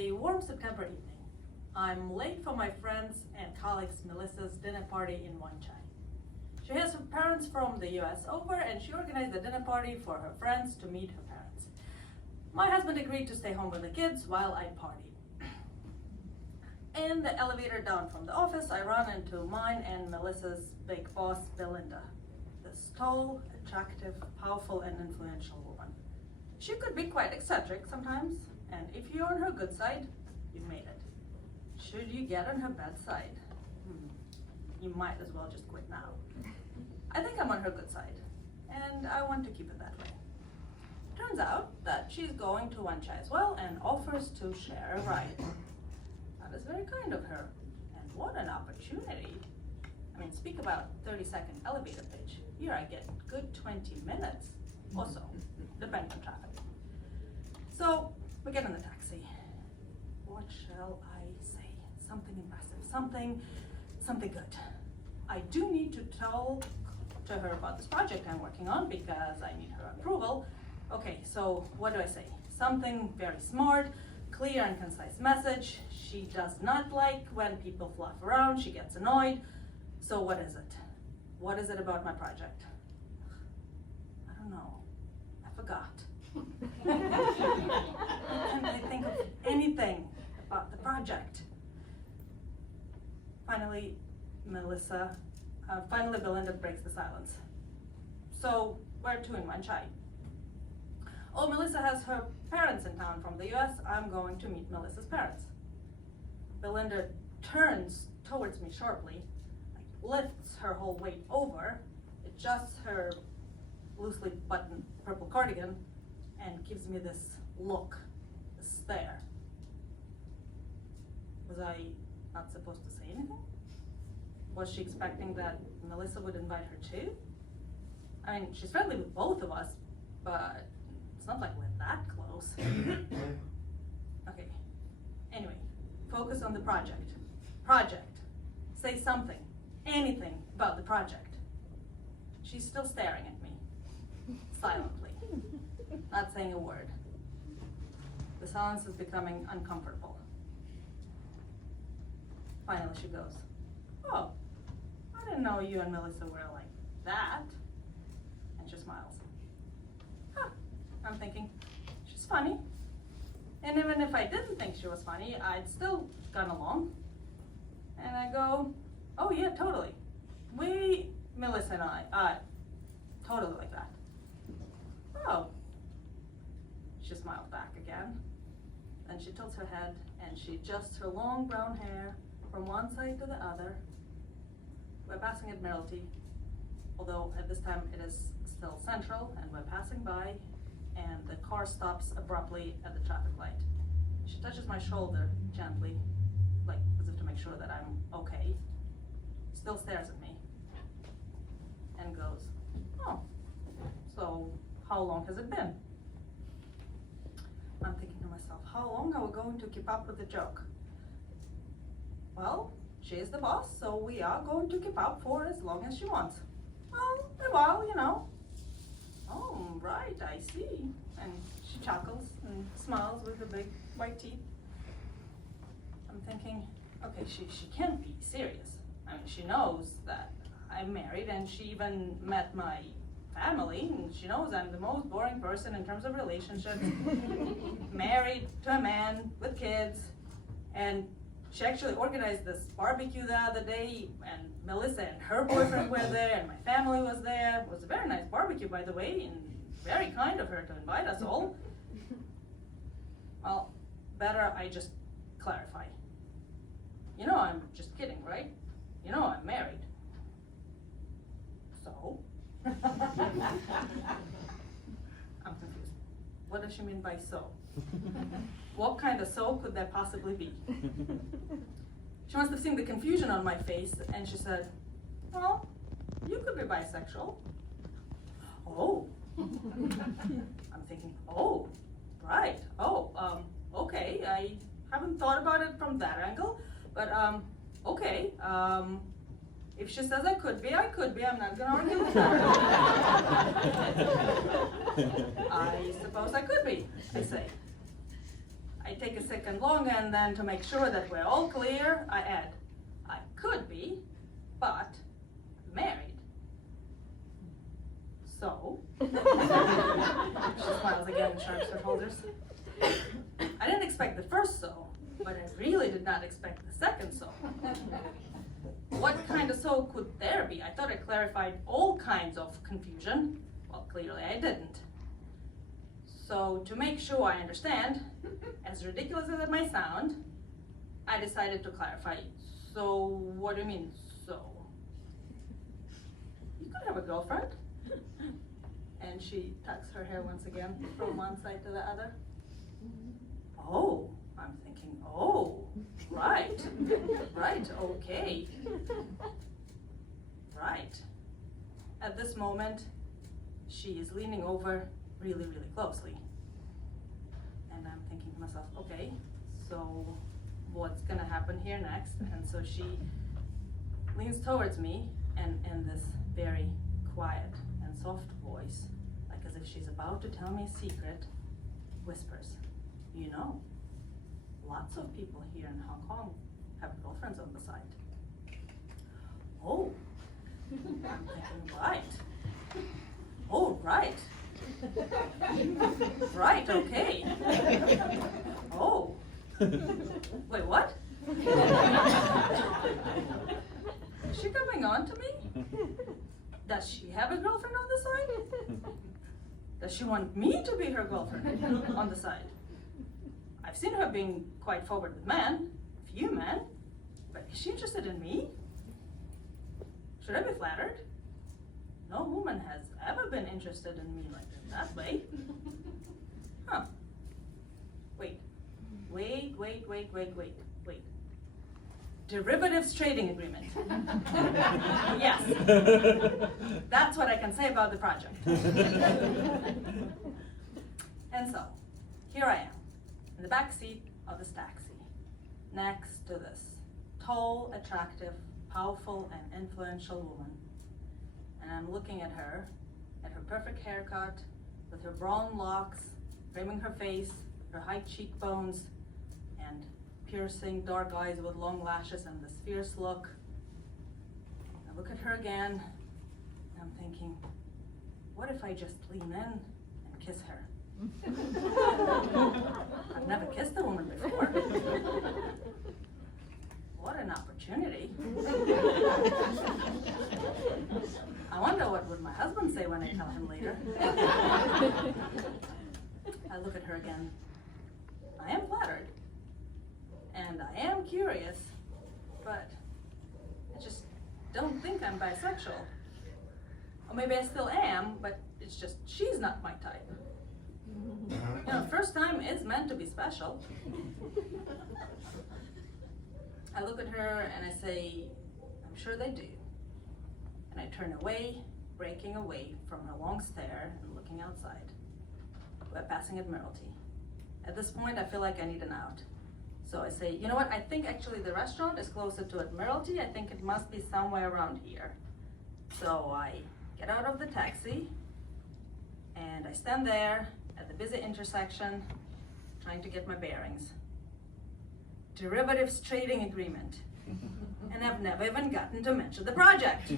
a warm September evening. I'm late for my friends and colleagues Melissa's dinner party in Wan Chai. She has her parents from the US over and she organized a dinner party for her friends to meet her parents. My husband agreed to stay home with the kids while I partied. In the elevator down from the office, I run into mine and Melissa's big boss, Belinda. This tall, attractive, powerful, and influential woman. She could be quite eccentric sometimes, and if you're on her good side, you made it. Should you get on her bad side, you might as well just quit now. I think I'm on her good side, and I want to keep it that way. Turns out that she's going to Wan Chai as well and offers to share a ride. That is very kind of her, and what an opportunity. I mean, speak about 30-second elevator pitch. Here I get good 20 minutes or so, depending on traffic. So we get in the taxi. What shall I say? Something impressive, something good. I do need to tell to her about this project I'm working on because I need her approval. Okay, so what do I say? Something very smart, clear and concise message. She does not like when people fluff around, she gets annoyed. So what is it? What is it about my project? I don't know. I forgot. Can't really think of anything about the project. Finally, Belinda breaks the silence. So, where to in Wan Chai? Oh, Melissa has her parents in town from the US. I'm going to meet Melissa's parents. Belinda turns towards me sharply, lifts her whole weight over, adjusts her loosely buttoned purple cardigan, and gives me this look, this stare. Was I not supposed to say anything? Was she expecting that Melissa would invite her too? I mean, she's friendly with both of us, but it's not like we're that close. Okay, anyway, focus on the project. Project. Say something, anything about the project. She's still staring at me, silently, not saying a word. The silence is becoming uncomfortable. Finally she goes, oh, I didn't know you and Melissa were like that. And she smiles. Huh, I'm thinking, she's funny. And even if I didn't think she was funny, I'd still gone along. And I go, oh yeah, totally. Melissa and I, totally like that. Oh. She smiles back again. Then she tilts her head and she adjusts her long brown hair from one side to the other. We're passing Admiralty, although at this time it is still Central, and we're passing by, and the car stops abruptly at the traffic light. She touches my shoulder gently, like as if to make sure that I'm okay, still stares at me, and goes, oh, so how long has it been? I'm thinking to myself, how long are we going to keep up with the joke? Well, she is the boss, so we are going to keep up for as long as she wants. Well, a while, you know. Oh, right, I see. And she chuckles and smiles with her big white teeth. I'm thinking, okay, she can't be serious. I mean, she knows that I'm married and she even met my family, and she knows I'm the most boring person in terms of relationships. Married to a man with kids, and she actually organized this barbecue the other day, and Melissa and her boyfriend were there, and my family was there. It was a very nice barbecue, by the way, and very kind of her to invite us all. Well, better I just clarify. You know I'm just kidding, right? You know I'm married. So? I'm confused. What does she mean by so? What kind of so could there possibly be? She must have seen the confusion on my face, and she said, well, you could be bisexual. Oh. I'm thinking, oh, right, oh, okay, I haven't thought about it from that angle, but okay, if she says I could be, I'm not gonna argue with her. I suppose I could be, I say. I take a second longer, and then to make sure that we're all clear, I add, I could be, but married. So, she smiles again and shrugs her shoulders. I didn't expect the first so, but I really did not expect the second so. What kind of so could there be? I thought I clarified all kinds of confusion. Well, clearly I didn't. So to make sure I understand, as ridiculous as it might sound, I decided to clarify. So what do you mean, so? You could have a girlfriend. And she tucks her hair once again from one side to the other. Oh, I'm thinking, oh, right, right, okay. Right. At this moment, she is leaning over really, really closely. And I'm thinking to myself, okay, so what's gonna happen here next? And so she leans towards me and in this very quiet and soft voice, like as if she's about to tell me a secret, whispers, you know, lots of people here in Hong Kong have girlfriends on the side. Oh, I'm thinking, right. Oh, right. Right, okay. Oh. Wait, what? Is she coming on to me? Does she have a girlfriend on the side? Does she want me to be her girlfriend on the side? I've seen her being quite forward with men, a few men, but is she interested in me? Should I be flattered? No woman has ever been interested in me like that way. Huh. Wait. Derivatives trading agreement. Yes. That's what I can say about the project. And so, here I am, in the back seat of this taxi, next to this tall, attractive, powerful, and influential woman. And I'm looking at her perfect haircut, with her brown locks framing her face, her high cheekbones, and piercing dark eyes with long lashes and this fierce look. I look at her again, and I'm thinking, what if I just lean in and kiss her? I've never kissed a woman before. What an opportunity. I wonder what would my husband say when I tell him later. I look at her again. I am flattered. And I am curious, but I just don't think I'm bisexual. Or maybe I still am, but it's just she's not my type. You know, first time is meant to be special. I look at her and I say, I'm sure they do. And I turn away, breaking away from her long stare and looking outside. We're passing Admiralty. At this point, I feel like I need an out. So I say, you know what, I think actually the restaurant is closer to Admiralty. I think it must be somewhere around here. So I get out of the taxi and I stand there at the busy intersection trying to get my bearings. Derivatives trading agreement. And I've never even gotten to mention the project.